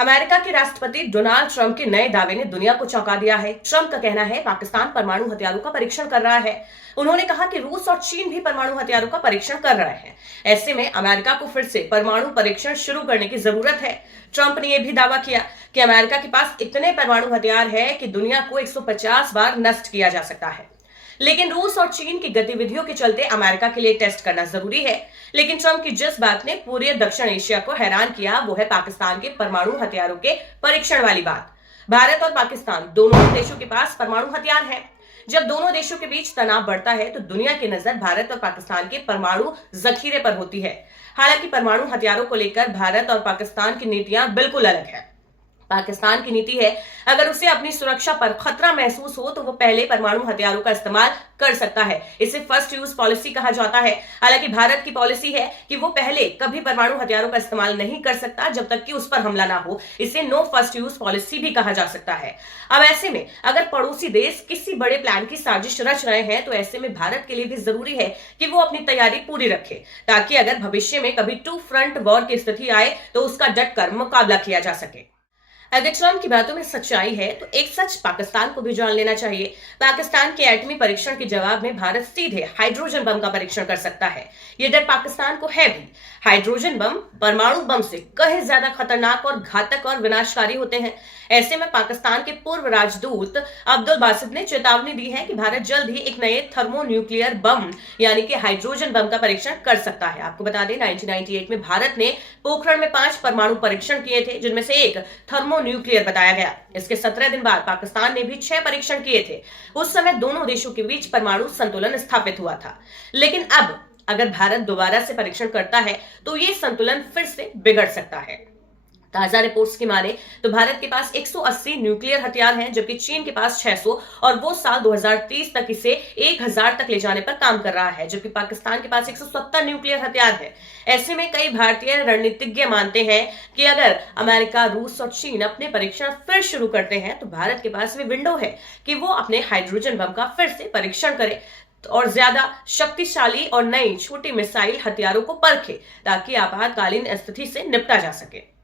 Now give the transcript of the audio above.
America के राष्ट्रपति Donald Trump के नए दावे ने दुनिया को चौंका दिया है। ट्रंप का कहना है पाकिस्तान परमाणु हथियारों का परीक्षण कर रहा है। उन्होंने कहा कि रूस और चीन भी परमाणु हथियारों का परीक्षण कर रहे हैं। ऐसे में अमेरिका को फिर से परमाणु परीक्षण शुरू करने की जरूरत है। ट्रंप ने यह भी दावा किया कि अमेरिका के पास इतने परमाणु हथियार है कि दुनिया को 150 बार नष्ट किया जा सकता है। लेकिन रूस और चीन की गतिविधियों के चलते अमेरिका के लिए टेस्ट करना जरूरी है। लेकिन ट्रंप की जिस बात ने पूरे दक्षिण एशिया को हैरान किया वो है पाकिस्तान के परमाणु हथियारों के परीक्षण वाली बात। भारत और पाकिस्तान दोनों देशों के पास परमाणु हथियार है। जब दोनों देशों के बीच तनाव बढ़ता है तो दुनिया की नजर भारत और पाकिस्तान के परमाणु जखीरे पर होती है। हालांकि परमाणु हथियारों को लेकर भारत और पाकिस्तान की नीतियां बिल्कुल अलग है। पाकिस्तान की नीति है अगर उसे अपनी सुरक्षा पर खतरा महसूस हो तो वो पहले परमाणु हथियारों का इस्तेमाल कर सकता है। इसे फर्स्ट यूज पॉलिसी कहा जाता है। हालांकि भारत की पॉलिसी है कि वो पहले कभी परमाणु हथियारों का इस्तेमाल नहीं कर सकता जब तक कि उस पर हमला ना हो। इसे नो फर्स्ट यूज पॉलिसी भी कहा जा सकता है। अब ऐसे में अगर पड़ोसी देश किसी बड़े प्लान की साजिश रच रहे हैं तो ऐसे में भारत के लिए भी जरूरी है कि वो अपनी तैयारी पूरी रखे, ताकि अगर भविष्य में कभी टू फ्रंट वॉर की स्थिति आए तो उसका डटकर मुकाबला किया जा सके। अगर ट्रंप की बातों में सच्चाई है तो एक सच पाकिस्तान को भी जान लेना चाहिए। पाकिस्तान के एटमी परीक्षण के जवाब में भारत सीधे हाइड्रोजन बम का परीक्षण कर सकता है। ये डर पाकिस्तान को है भी। हाइड्रोजन बम परमाणु बम से कहीं ज्यादा खतरनाक और घातक और विनाशकारी होते हैं। ऐसे में पाकिस्तान के पूर्व राजदूत अब्दुल बासित ने चेतावनी दी है कि भारत जल्द ही एक नए थर्मोन्यूक्लियर बम यानी कि हाइड्रोजन बम का परीक्षण कर सकता है। आपको बता दें 1998 में भारत ने पोखरण में 5 परमाणु परीक्षण किए थे, जिनमें से एक थर्मोन्यूक्लियर बताया गया। इसके 17 दिन बाद पाकिस्तान ने भी 6 परीक्षण किए थे। उस समय दोनों देशों के बीच परमाणु संतुलन स्थापित हुआ था। लेकिन अब अगर भारत दोबारा से परीक्षण करता है तो ये संतुलन फिर से बिगड़ सकता है। ताजा रिपोर्ट्स की माने तो भारत के पास 180 न्यूक्लियर हथियार हैं, जबकि चीन के पास 600 और वो साल 2030 तक इसे 1000 तक ले जाने पर काम कर रहा है, जबकि पाकिस्तान के पास 170 न्यूक्लियर हथियार है। ऐसे में कई भारतीय रणनीतिज्ञ मानते हैं कि अगर अमेरिका, रूस और चीन अपने परीक्षण फिर शुरू करते हैं तो भारत के पास भी विंडो है कि वो अपने हाइड्रोजन बम का फिर से परीक्षण करे और ज्यादा शक्तिशाली और नई छोटी मिसाइल हथियारों को परखे, ताकि आपातकालीन स्थिति से निपटा जा सके।